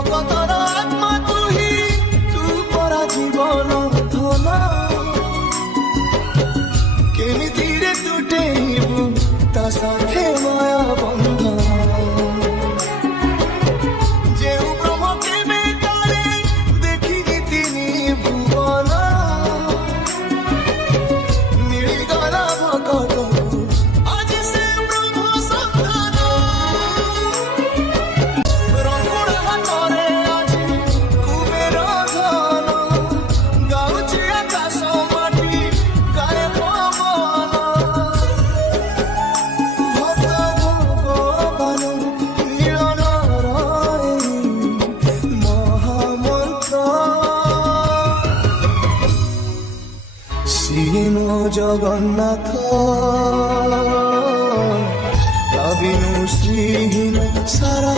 जगतर आत्मा तुही तू परा जीवन धन केमिति रे तुटेबु ता साथे माया बंधन जगन्नाथ कविनु श्रीहीन सारा